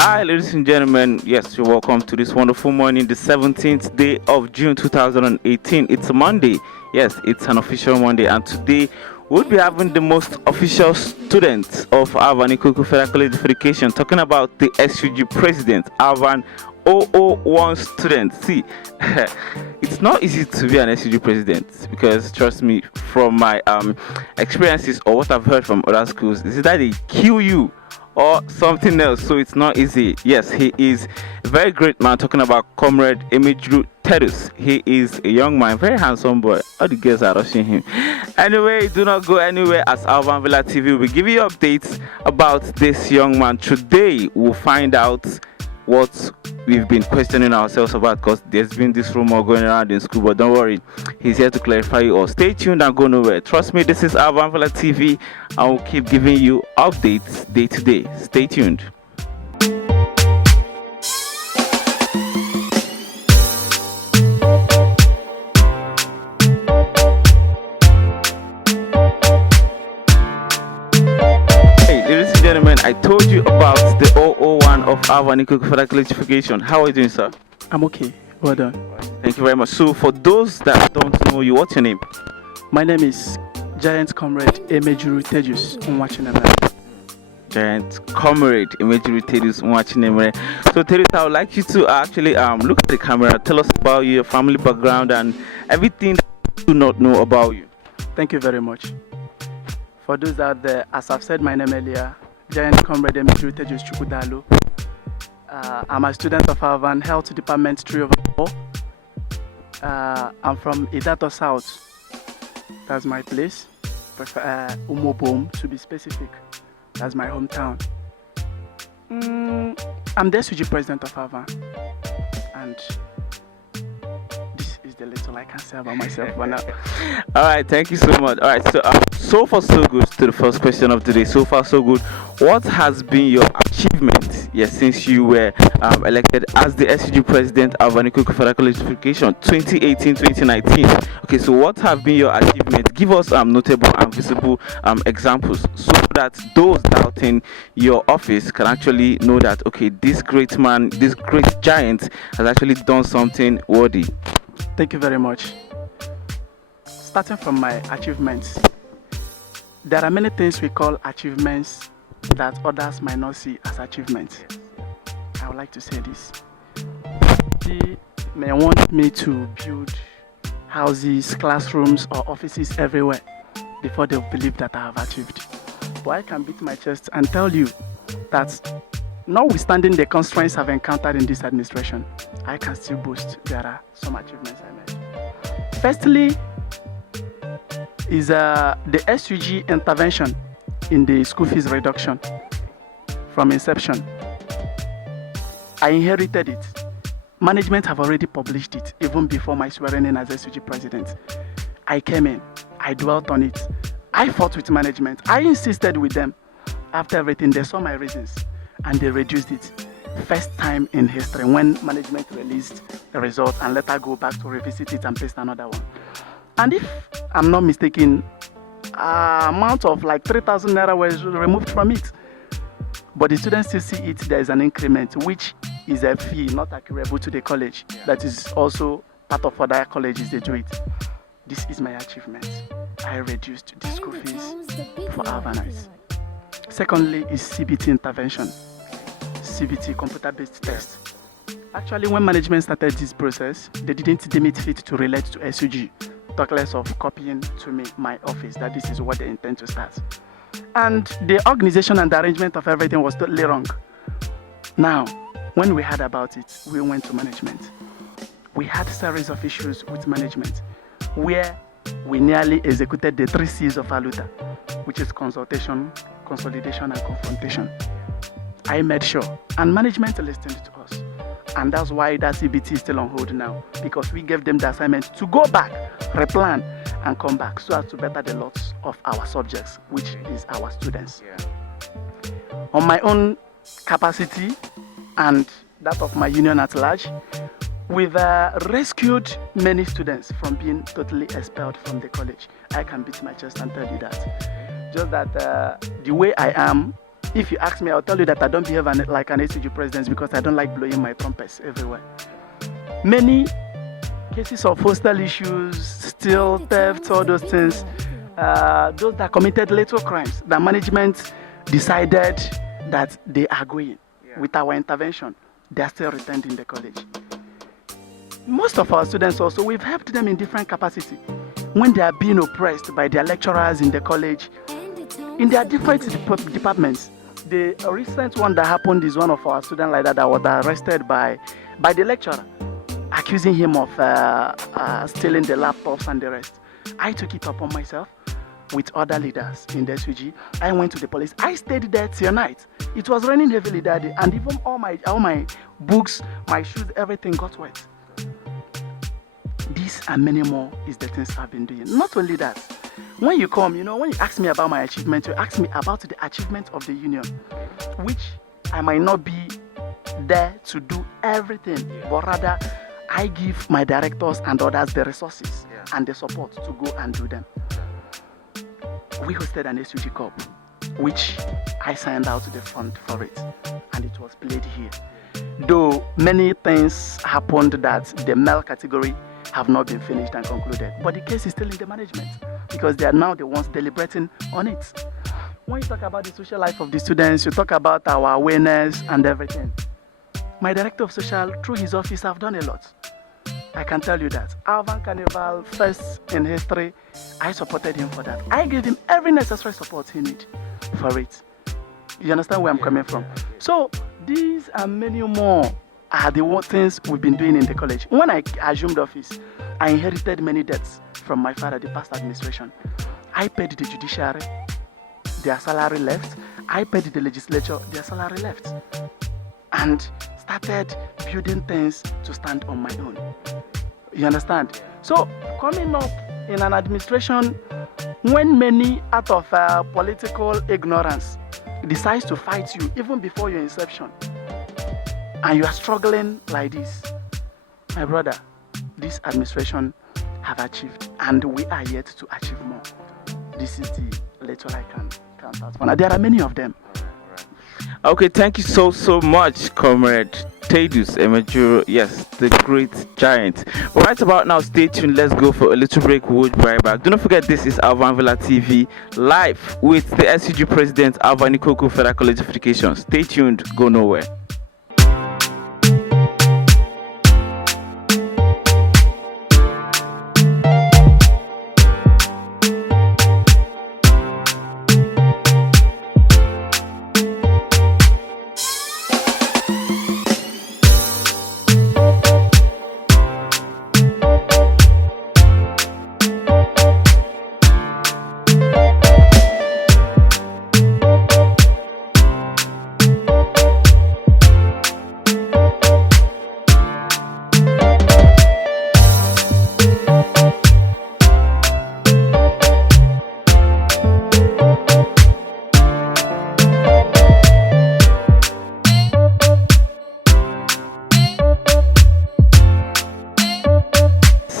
Hi, ladies and gentlemen. Yes, you're welcome to this wonderful morning, the 17th day of June 2018. It's a Monday. Yes, it's an official Monday, and today we'll be having the most official student of Alvan Federal College of Education, talking about the SUG President, Alvan 001 student. See, it's not easy to be an SUG president because, trust me, from my experiences or what I've heard from other schools, is that they kill you or something else, so it's not easy. Yes, he is a very great man, talking about comrade Emejuru. He is a young man, very handsome boy. All the girls are rushing him. Anyway, do not go anywhere, as Alvan Villa TV will be giving you updates about this young man. Today we'll find out what we've been questioning ourselves about, because there's been this rumor going around in school, but don't worry, he's here to clarify you all. Stay tuned and go nowhere. Trust me, this is Alvan Villa TV, and we'll keep giving you updates day to day. Stay tuned. Gentlemen, I told you about the 001 of Alvan Federal College of Education. How are you doing, sir? I'm okay. Well done. Thank you very much. So, for those that don't know you, what's your name? My name is Giant Comrade Emejuru nwachinemere. Giant Comrade Emejuru nwachinemere. So, Tedus, I would like you to actually look at the camera, tell us about your family background and everything that you do not know about you. Thank you very much. For those out there, as I've said my name earlier, Giant Comrade Emejuru. I'm a student of Alvan Health Department 3/4. I'm from Idato South. That's my place. Umobom, to be specific. That's my hometown. I'm the SUG President of Alvan. And this is the little I can say about myself for now. All right, thank you so much. All right, so far so good to the first question of today. So far so good. What has been your achievement, yes, since you were elected as the SUG President of Alvan Federal College of Education 2018-2019? Okay, so what have been your achievements? Give us notable and visible examples, so that those doubting your office can actually know that, okay, this great man, this great giant has actually done something worthy. Thank you very much. Starting from my achievements, there are many things we call achievements that others might not see as achievements. I would like to say this. They may want me to build houses, classrooms, or offices everywhere before they believe that I have achieved. But I can beat my chest and tell you that, notwithstanding the constraints I've encountered in this administration, I can still boast there are some achievements I made. Firstly, is the SUG intervention in the school fees reduction from inception. I inherited it. Management have already published it even before my swearing in as SUG President. I came in, I dwelt on it, I fought with management, I insisted with them. After everything, they saw my reasons and they reduced it. First time in history when management released the result and let her go back to revisit it and paste another one. And if I'm not mistaken, amount of like 3,000 naira was removed from it. But the students still see it, there is an increment, which is a fee not accruable to the college. That is also part of other colleges, they do it. This is my achievement. I reduced the school fees for Alvanites. Secondly is CBT intervention. CBT, computer-based test. Actually, when management started this process, they didn't deem it fit to relate to SUG. Talk less of copying to me, my office, that this is what they intend to start. And the organization and the arrangement of everything was totally wrong. Now, when we heard about it, we went to management. We had a series of issues with management where we nearly executed the 3 C's of Aluta, which is consultation, consolidation, and confrontation. I made sure, and management listened to us. And that's why that CBT is still on hold now, because we gave them the assignment to go back, replan, and come back so as to better the lots of our subjects, which is our students. On my own capacity and that of my union at large, we've rescued many students from being totally expelled from the college. I can beat my chest and tell you that. Just that the way I am, If you ask me, I'll tell you that I don't behave like an SUG president because I don't like blowing my trumpets everywhere. Many cases of hostel issues, steal, theft, all those things, those that committed little crimes, the management decided that they are going. With our intervention, they are still retained in the college. Most of our students also, we've helped them in different capacity. When they are being oppressed by their lecturers in the college, in their different departments. The recent one that happened is one of our students like that was arrested by the lecturer, accusing him of stealing the laptops and the rest. I took it upon myself with other leaders in the SUG. I went to the police. I stayed there till night. It was raining heavily that day, and even all my books, my shoes, everything got wet. This and many more is the things I've been doing. Not only that, when you come, when you ask me about my achievement, you ask me about the achievement of the union, which I might not be there to do everything, but rather I give my directors and others the resources and the support to go and do them. We hosted an SUG Cup, which I signed out the fund for it, and it was played here. Though many things happened that the male category have not been finished and concluded, but the case is still in the management because they are now the ones deliberating on it. When you talk about the social life of the students, you talk about our awareness and everything. My director of social, through his office, have done a lot. I can tell you that. Alvan Carnival, first in history, I supported him for that. I gave him every necessary support he needed for it. You understand where I'm coming from? So these and many more are the things we've been doing in the college. When I assumed office, I inherited many debts from my father, the past administration. I paid the judiciary, their salary left. I paid the legislature, their salary left. And started building things to stand on my own. You understand? So coming up in an administration, when many out of political ignorance decides to fight you even before your inception, and you are struggling like this, my brother, this administration have achieved, and we are yet to achieve more. This is the little I can count out. Now, there are many of them. Okay, thank you so much, comrade Tedus Emejuru. Yes, the great giant. Right about now, stay tuned. Let's go for a little break. We'll be right back. Do not forget, this is Alvan Villa TV live with the SUG President, Alvan Ikoko Federal College of Education. Stay tuned. Go nowhere.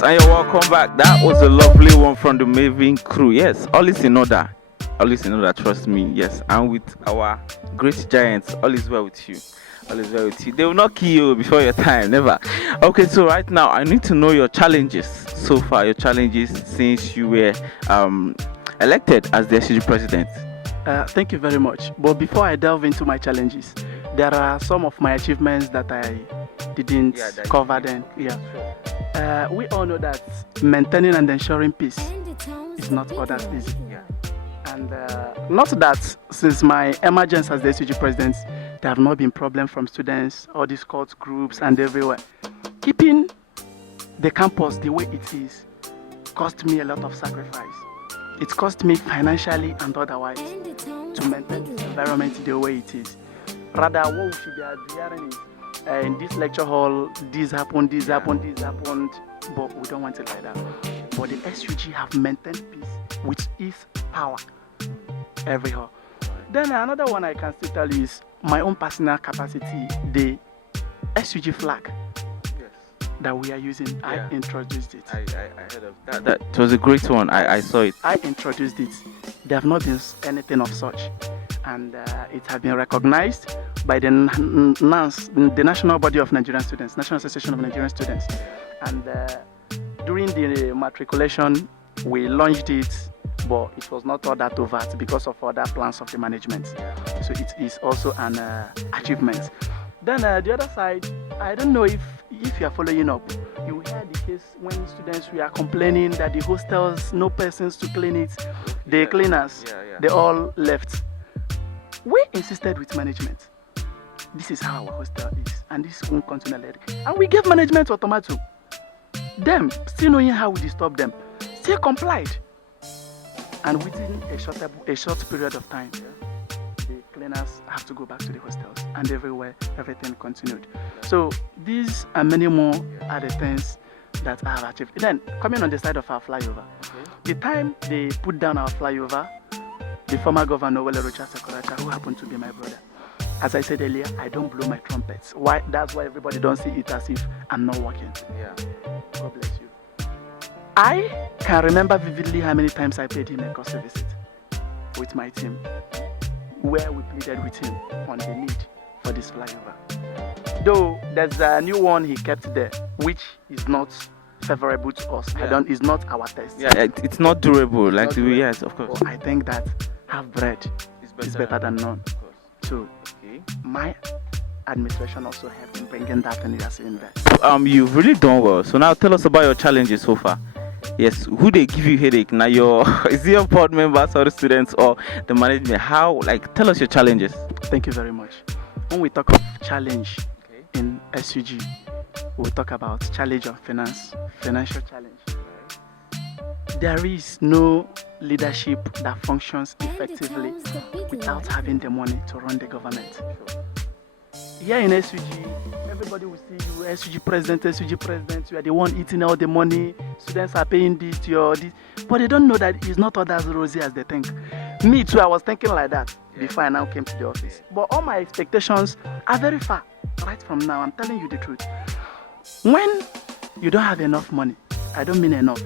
And you're welcome back. That was a lovely one from the Maven crew. Yes, all is in order. All is in order, trust me. Yes, and with our great giants, all is well with you. All is well with you. They will not kill you before your time, never. Okay, so right now I need to know your challenges so far. Your challenges since you were elected as the SUG president. Thank you very much. But before I delve into my challenges, there are some of my achievements that I didn't cover then. Yeah. We all know that maintaining and ensuring peace is not all that easy. And not that since my emergence as the SUG president, there have not been problems from students, all these court groups and everywhere. Keeping the campus the way it is cost me a lot of sacrifice. It cost me financially and otherwise to maintain the environment the way it is. Rather, what we should be adhering is in this lecture hall, this happened, but we don't want it like that. But the SUG have maintained peace with its power every hall. Then another one I can still tell you is my own personal capacity, the SUG flag that we are using. I introduced it. I heard of that. That was a great one. I saw it. I introduced it. There have not been anything of such. and it has been recognized by the National Body of Nigerian Students, National Association of Nigerian Students. And during the matriculation, we launched it, but it was not all that overt because of other plans of the management. So it is also an achievement. Then the other side, I don't know if you are following up, you heard the case when students were complaining that the hostels, no persons to clean it, the cleaners, they all left. We insisted with management. This is how our hostel is, and this won't continue like that. And we gave management automatic. Them, still knowing how we disturb them, still complied. And within a short period of time, the cleaners have to go back to the hostels, and everywhere, everything continued. So these and many more are the things that I have achieved. Then, coming on the side of our flyover, the time they put down our flyover, the former governor, who happened to be my brother, as I said earlier, I don't blow my trumpets. Why? That's why everybody don't see it as if I'm not working. God bless you. I can remember vividly how many times I paid him a courtesy visit with my team, where we pleaded with him on the need for this flyover. Though there's a new one he kept there, which is not favorable to us. It's not our taste. It's not durable. It's not yes, of course. But I think that half bread is better than none. So my administration also helped in bringing that in as invest. You've really done well. So now tell us about your challenges so far. Yes, who they give you headache now? Is it your board members or the students or the management? How? Tell us your challenges. Thank you very much. When we talk of challenge in SUG, we'll talk about challenge of financial challenge. There is no leadership that functions effectively without having the money to run the government. Here in SUG, everybody will see you, SUG President, you are the one eating all the money, students are paying this, but they don't know that it's not all as rosy as they think. Me too, I was thinking like that before I now came to the office. But all my expectations are very far, right from now, I'm telling you the truth. When you don't have enough money, I don't mean enough,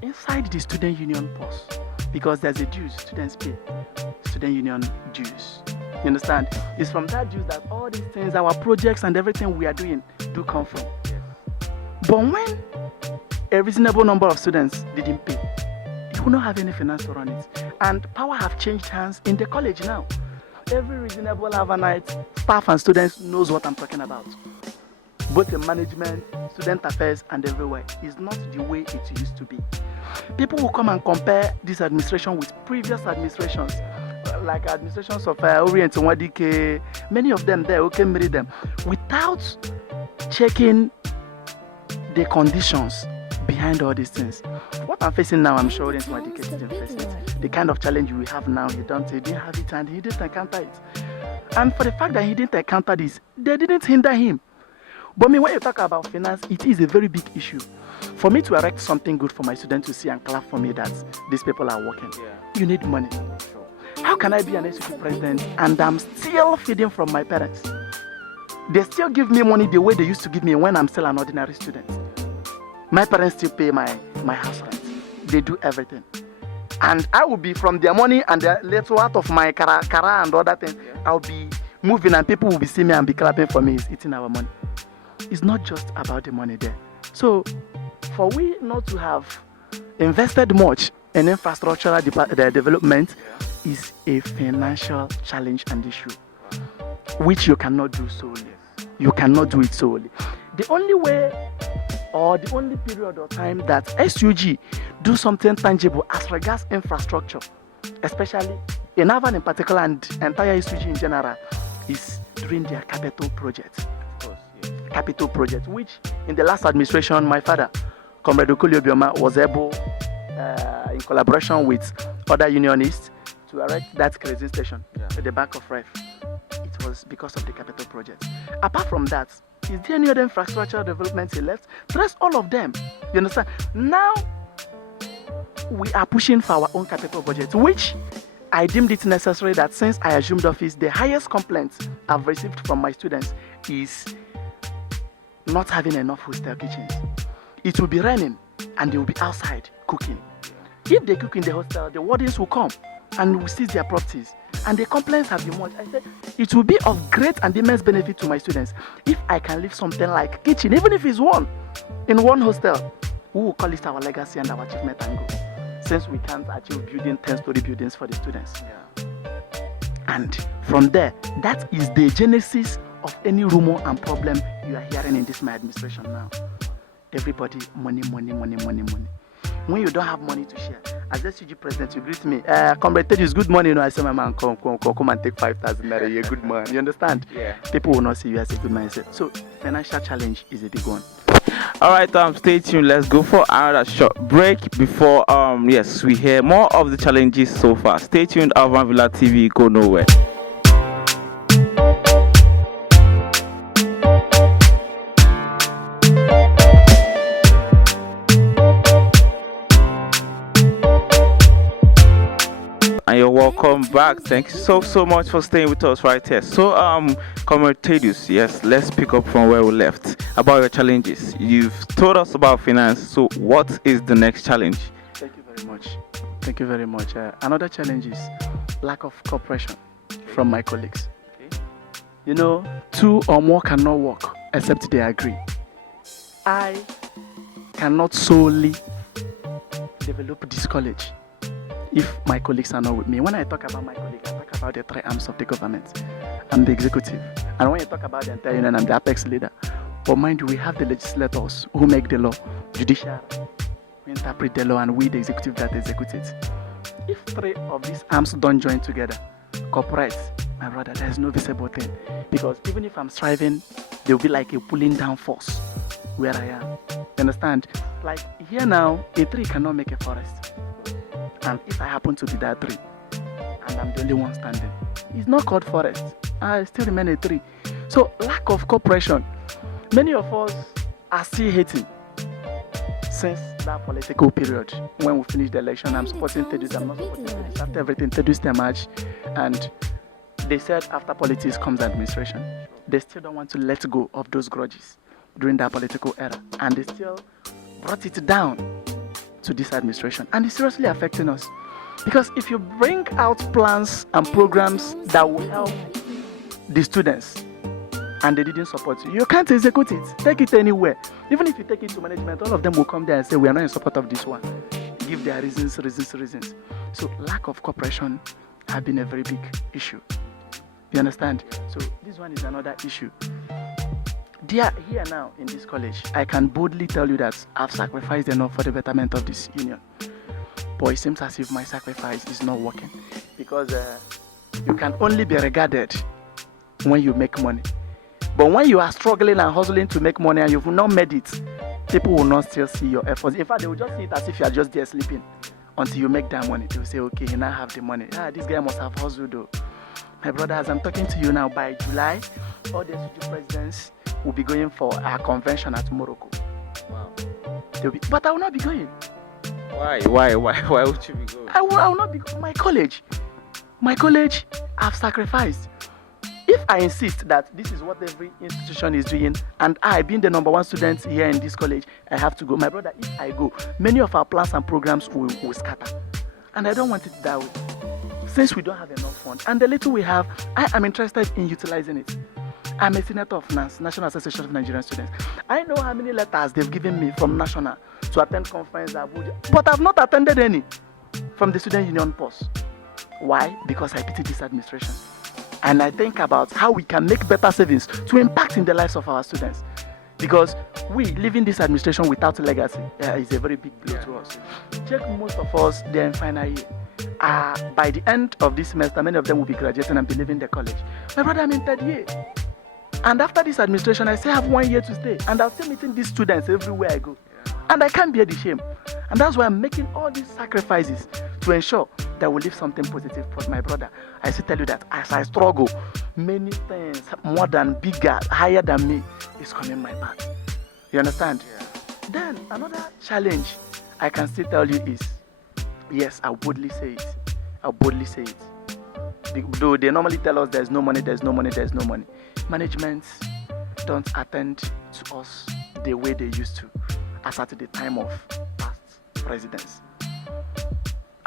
inside the student union purse, because there's a dues students pay, student union dues. You understand? It's from that dues that all these things, our projects and everything we are doing do come from. But when a reasonable number of students didn't pay, you will not have any finance to run it. And power have changed hands in the college now. Every reasonable Alvanite staff and students knows what I'm talking about. Both in management, student affairs, and everywhere. It's not the way it used to be. People will come and compare this administration with previous administrations, like administrations of Orient and Wadike, many of them there, okay, marry them, without checking the conditions behind all these things. What I'm facing now, I'm sure Orient and Wadike didn't face it. The kind of challenge we have now, he didn't have it and he didn't encounter it. And for the fact that he didn't encounter this, they didn't hinder him. But when you talk about finance, it is a very big issue. For me to erect something good for my students to see and clap for me that these people are working, you need money. How can I be an SUG president and I'm still feeding from my parents? They still give me money the way they used to give me when I'm still an ordinary student. My parents still pay my house rent. They do everything. And I will be from their money and the little out of my kara and other things, I'll be moving and people will be seeing me and be clapping for me. It's eating our money. It's not just about the money there. So, for we not to have invested much in infrastructural development is a financial challenge and issue, which you cannot do solely. You cannot do it solely. The only way or the only period of time that SUG do something tangible as regards infrastructure, especially in Alvan in particular and entire SUG in general, is during their capital project. Capital project, which in the last administration, my father, comrade was able, in collaboration with other unionists, to erect that crazy station at the back of REF. It was because of the capital project. Apart from that, is there any other infrastructure developments he left? Trace all of them. You understand? Now, we are pushing for our own capital budget, which I deemed it necessary that since I assumed office, the highest complaints I've received from my students is not having enough hostel kitchens. It will be raining and they will be outside cooking. If they cook in the hostel, the wardens will come and will seize their properties And the complaints have been much. I said, it will be of great and immense benefit to my students if I can leave something like kitchen, even if it's one, in one hostel. We will call it our legacy and our achievement and go. Since we can't achieve building 10-story buildings for the students. Yeah. And from there, that is the genesis of any rumor and problem you are hearing in this my administration now. Everybody, money, money, money, money, money. When you don't have money to share, as SUG President, you greet me, comrade, tell you it's good money. You know, I say, my man, come and take 5,000 naira. You're a good man. You understand? Yeah. People will not see you as a good man. So financial challenge is a big one. All right, stay tuned. Let's go for another short break before yes, we hear more of the challenges so far. Stay tuned. Alvan Villa TV, go nowhere. And you're welcome back. Thank you so much for staying with us right here. So comrade Thaddeus, yes, let's pick up from where we left about your challenges. You've told us about finance, so what is the next challenge? Thank you very much. Thank you very much. Another challenge is lack of cooperation from my colleagues. Okay. You know, two or more cannot work except they agree. I cannot solely develop this college if my colleagues are not with me. When I talk about my colleagues, I talk about the three arms of the government. I'm the executive. And when you talk about the entire union, I'm the apex leader. But mind you, we have the legislators who make the law, judiciary, we interpret the law, and we, the executive, that execute it. If three of these arms don't join together, cooperate, my brother, there's no visible thing. Because even if I'm striving, they'll be like a pulling down force where I am. You understand? Like here now, a tree cannot make a forest. And if I happen to be that tree, and I'm the only one standing, it's not called forest. I still remain a tree. So lack of cooperation. Many of us are still hating since that political period. When we finished the election, I'm supporting Thaddeus, I'm not supporting Thaddeus. After everything, Thaddeus emerged, and they said after politics comes administration. They still don't want to let go of those grudges during that political era, and they still brought it down to this administration, and it's seriously affecting us. Because if you bring out plans and programs that will help the students and they didn't support you, you can't execute it. Take it anywhere. Even if you take it to management, all of them will come there and say, we are not in support of this one. Give their reasons. So lack of cooperation has been a very big issue. You understand? So this one is another issue. Here now in this college, I can boldly tell you that I've sacrificed enough for the betterment of this union. But it seems as if my sacrifice is not working. Because you can only be regarded when you make money. But when you are struggling and hustling to make money and you've not made it, people will not still see your efforts. In fact, they will just see it as if you are just there sleeping until you make that money. They will say, okay, you now have the money. This guy must have hustled though. My brother, as I'm talking to you now, by July, all the SUG presidents will be going for a convention at Morocco. Wow. But I will not be going. Why would you be going? I will not be going. My college, I've sacrificed. If I insist that this is what every institution is doing, and I, being the number one student here in this college, I have to go. My brother, if I go, many of our plans and programs will scatter. And I don't want it that way. Since we don't have enough funds, and the little we have, I am interested in utilizing it. I'm a senator of NAS, National Association of Nigerian Students. I know how many letters they've given me from National to attend conference, but I've not attended any from the Student Union post. Why? Because I pity this administration. And I think about how we can make better savings to impact in the lives of our students. Because we living this administration without legacy is a very big blow to us. Check most of us, they're in final year. By the end of this semester, many of them will be graduating and be leaving the college. My brother, I'm in third year. And after this administration, I still have 1 year to stay. And I'm still meeting these students everywhere I go. And I can't bear the shame. And that's why I'm making all these sacrifices to ensure that we leave something positive for my brother. I still tell you that as I struggle, many things more than bigger, higher than me is coming my path. You understand? Yeah. Then another challenge I can still tell you is, yes, I'll boldly say it. Though they normally tell us there's no money. Management don't attend to us the way they used to, as at the time of past presidents.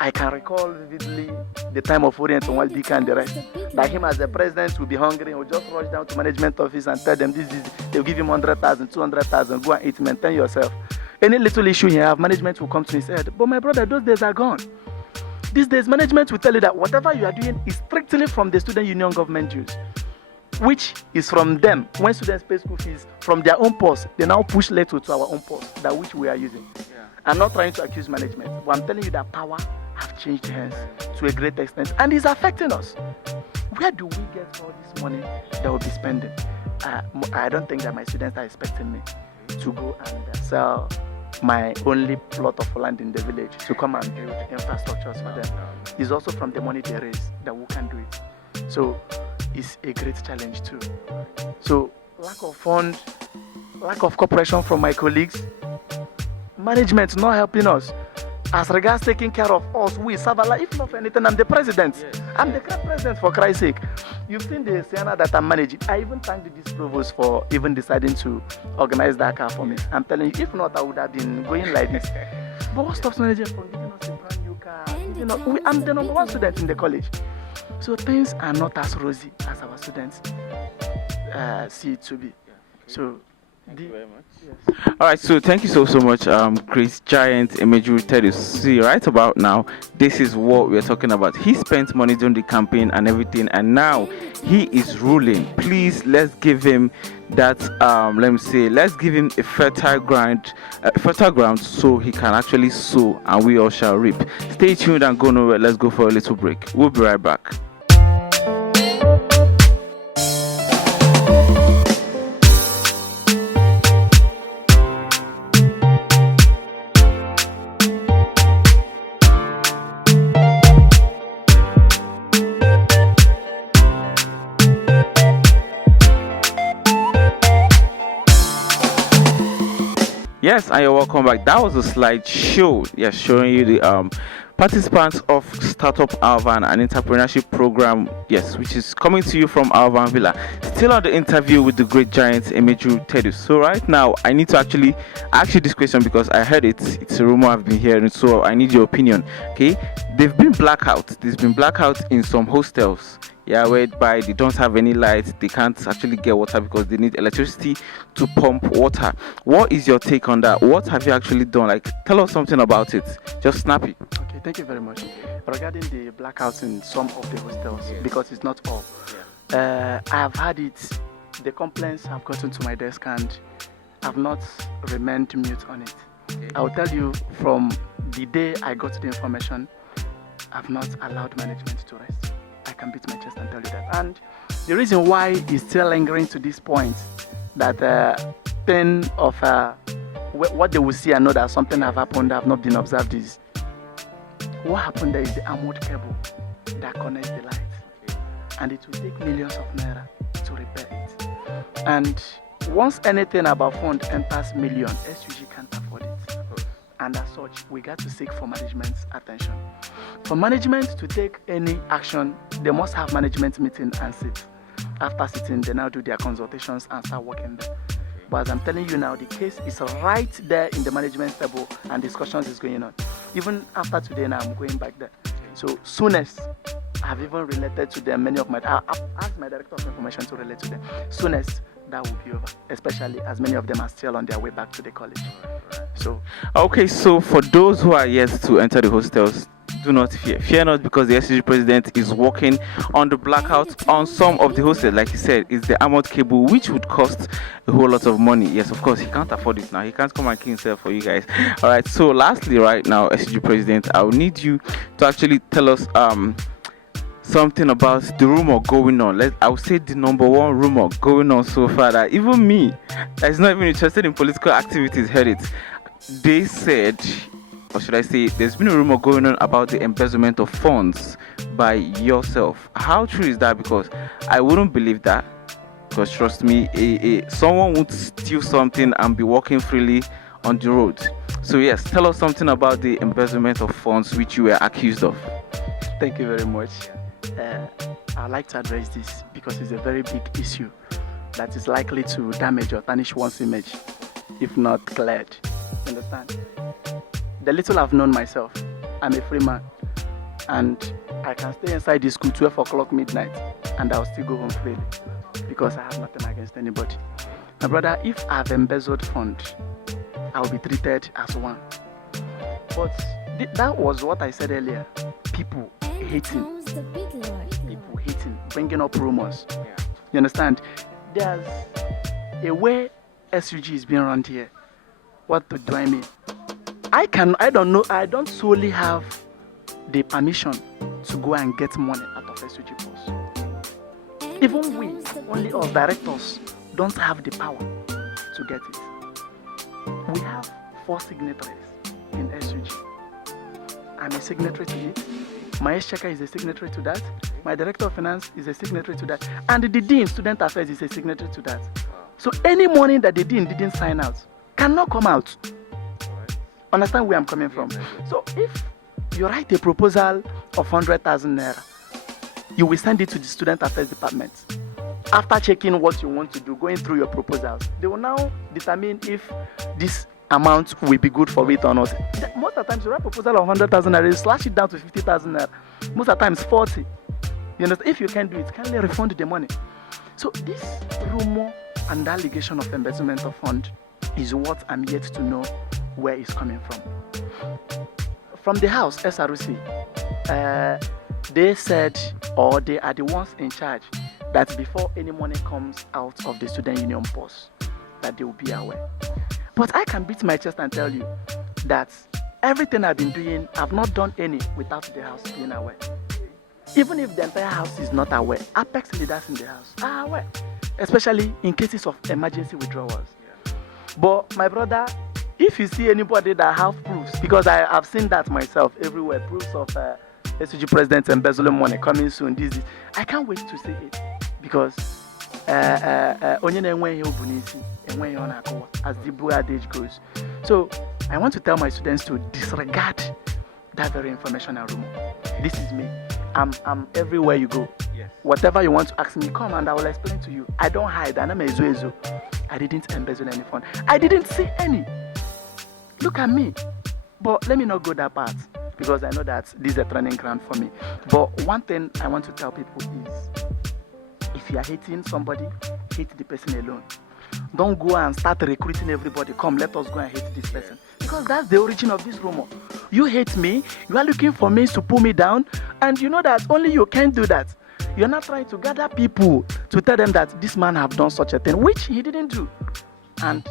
I can recall vividly the time of Orient and Waldika and the rest. That him as the president will be hungry and will just rush down to management office and tell them this is, they'll give him 100,000, 200,000, go and eat, maintain yourself. Any little issue you have, management will come to his head. But my brother, those days are gone. These days, management will tell you that whatever you are doing is strictly from the student union government dues, which is from them. When students pay school fees from their own purse, they now push later to our own purse, that which we are using. I'm not trying to accuse management, but I'm telling you that power have changed hands to a great extent, and it's affecting us. Where do we get all this money that we'll be spending? I don't think that my students are expecting me to go and sell my only plot of land in the village to come and build infrastructures for them. It's also from the money they raise that we can do it. So it's a great challenge too. So lack of fund, lack of cooperation from my colleagues, management not helping us. As regards taking care of us, we serve Allah. If not for anything, I'm the president. Yes. I'm the current president, for Christ's sake. You've seen the Siena that I'm managing. I even thank the provost for even deciding to organize that car for me. I'm telling you, if not, I would have been going like this. But what stops managers from giving us a brand new car? I'm the number one student in the college. So things are not as rosy as our students see it to be. So thank you very much. Yes. All right, so thank you so much, Chris Giant Emejuru Teddy. See, right about now, this is what we're talking about. He spent money during the campaign and everything, and now he is ruling. Please, let's give him that. Let's give him a fertile ground, so he can actually sow, and we all shall reap. Stay tuned and go nowhere. Let's go for a little break. We'll be right back. Yes, and you're welcome back. That was a slideshow, yes, showing you the participants of Startup Alvan, an entrepreneurship program, yes, which is coming to you from Alvan Villa. Still on the interview with the great giant Emejuru Teddy. So right now, I need to actually ask you this question because I heard it. It's a rumor I've been hearing, so I need your opinion. Okay, there's been blackouts in some hostels. Yeah, whereby they don't have any lights, they can't actually get water because they need electricity to pump water. What is your take on that? What have you actually done? Like, tell us something about it. Just snappy. Okay, thank you very much. Regarding the blackouts in some of the hostels, because it's not all, I have had it. The complaints have gotten to my desk and I've not remained mute on it. Okay. I will tell you, from the day I got the information, I've not allowed management to rest. I can beat my chest and tell you that. And the reason why it's still lingering to this point, that pain of what they will see and know that something have happened that have not been observed, is what happened there is the armored cable that connects the lights, and it will take millions of naira to repair it. And once anything about fund enters million, SUG can't afford it. And as such, we got to seek for management's attention. For management to take any action, they must have management meeting and sit. After sitting, they now do their consultations and start working there. But as I'm telling you now, the case is right there in the management table and discussions is going on. Even after today now, I'm going back there. So soonest, I've even related to them many of my, I've asked my director of information to relate to them. Soonest, that will be over, especially as many of them are still on their way back to the college. So okay, so for those who are yet to enter the hostels, do not fear. Fear not, because the SUG president is working on the blackout on some of the hostels. Like he said, it's the armored cable, which would cost a whole lot of money. Yes, of course, he can't afford it now. He can't come and kill himself for you guys. All right, so lastly, right now, SUG president, I will need you to actually tell us something about the rumor going on. I would say the number one rumor going on so far, that even me, that is not even interested in political activities, heard it. They said, or should I say, there's been a rumor going on about the embezzlement of funds by yourself. How true is that? Because I wouldn't believe that. Because trust me, someone would steal something and be walking freely on the road. So yes, tell us something about the embezzlement of funds which you were accused of. Thank you very much. I'd like to address this because it's a very big issue that is likely to damage or tarnish one's image if not cleared. Understand? The little I've known myself, I'm a free man. and I can stay inside the school 12 o'clock midnight and I'll still go home freely because I have nothing against anybody. My brother, if I've embezzled fund, I'll be treated as one. But that was what I said earlier. People hating, bringing up rumors. You understand? There's a way SUG is being run here. What do I mean? I don't know, I don't solely have the permission to go and get money out of SUG boss. Even we, only us directors, don't have the power to get it. We have 4 signatories in SUG. I'm a signatory to it. My exchequer is a signatory to that. My director of finance is a signatory to that. And the dean, student affairs, is a signatory to that. So any money that the dean didn't sign out cannot come out. Understand where I'm coming from? So if you write a proposal of 100,000 naira, you will send it to the student affairs department. After checking what you want to do, going through your proposals, they will now determine if this amount will be good for it or not. Most of the times, you write a proposal of 100,000 naira, you slash it down to 50,000 naira. Most of the times, 40. You know, if you can do it, kindly refund the money. So this rumor and allegation of embezzlement of fund is what I'm yet to know where it's coming from. From the house, SRC, they said, or they are the ones in charge, that before any money comes out of the student union purse, that they will be aware. But I can beat my chest and tell you that everything I've been doing, I've not done any without the house being aware. Even if the entire house is not aware, apex leaders in the house are aware, especially in cases of emergency withdrawals. But my brother, if you see anybody that have proofs, because I have seen that myself everywhere, proofs of SUG President embezzling money coming soon, this, I can't wait to see it, because as the blue adage goes. So I want to tell my students to disregard that very information and rumor. This is me. I'm everywhere you go. Yes. Whatever you want to ask me, come and I will explain to you. I don't hide. I'm Ezo. I didn't embezzle any fund. I didn't see any. Look at me. But let me not go that part, because I know that this is a training ground for me. But one thing I want to tell people is, if you are hating somebody, hate the person alone. Don't go and start recruiting everybody. Come, let us go and hate this person. Because that's the origin of this rumor. You hate me, you are looking for means to pull me down, and you know that only you can do that. You're not trying to gather people to tell them that this man have done such a thing, which he didn't do. And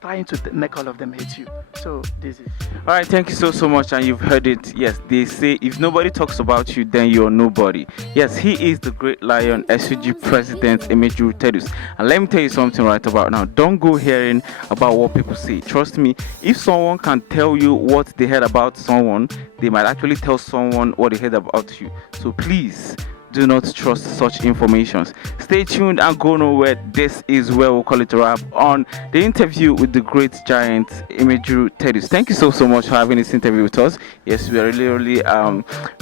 trying to make all of them hate you. So this is. All right, thank you so much, and you've heard it. Yes, they say if nobody talks about you, then you're nobody. Yes, he is the great lion, SUG President Emejuru Tedus. And let me tell you something right about now. Don't go hearing about what people say. Trust me, if someone can tell you what they heard about someone, they might actually tell someone what they heard about you. So please, do not trust such information. Stay tuned and go nowhere. This is where we'll call it a wrap on the interview with the great giant Emejuru Tedus. Thank you so much for having this interview with us. Yes, we're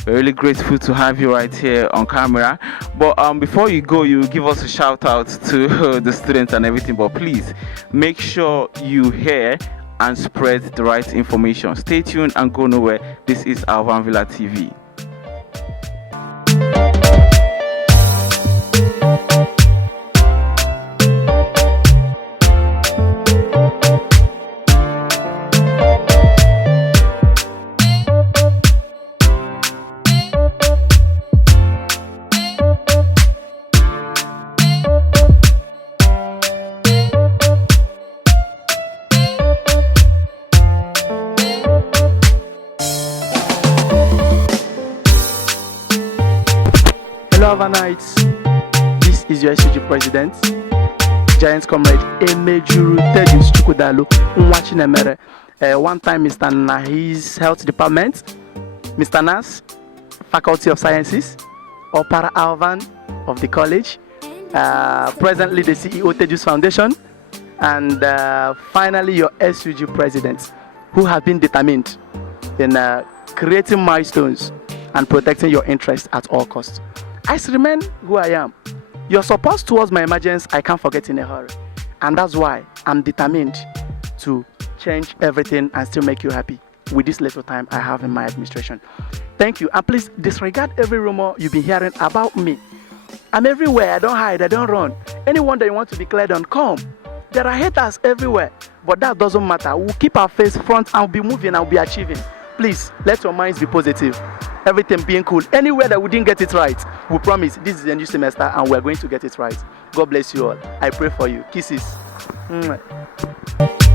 really grateful to have you right here on camera. But before you go, you give us a shout out to the students and everything. But please make sure you hear and spread the right information. Stay tuned and go nowhere. This is Alvan TV. Alvanites, this is your SUG President, Giant Comrade Emejuru Tedus Chukwudalu nwachinemere. One time Mr. Nahi's Health Department, Mr. Nas, Faculty of Sciences, Opara Alvan of the college, presently the CEO Tedus Foundation, and finally your SUG President, who have been determined in creating milestones and protecting your interests at all costs. I remain who I am. Your support towards my emergence, I can't forget in a hurry. And that's why I'm determined to change everything and still make you happy. with this little time I have in my administration. Thank you. And please disregard every rumor you've been hearing about me. I'm everywhere. I don't hide. I don't run. Anyone that you want to be cleared on, come. There are haters everywhere. But that doesn't matter. We'll keep our face front and we'll be moving and we'll be achieving. Please, let your minds be positive. Everything being cool. Anywhere that we didn't get it right, we promise this is a new semester and we're going to get it right. God bless you all. I pray for you. Kisses. Mwah.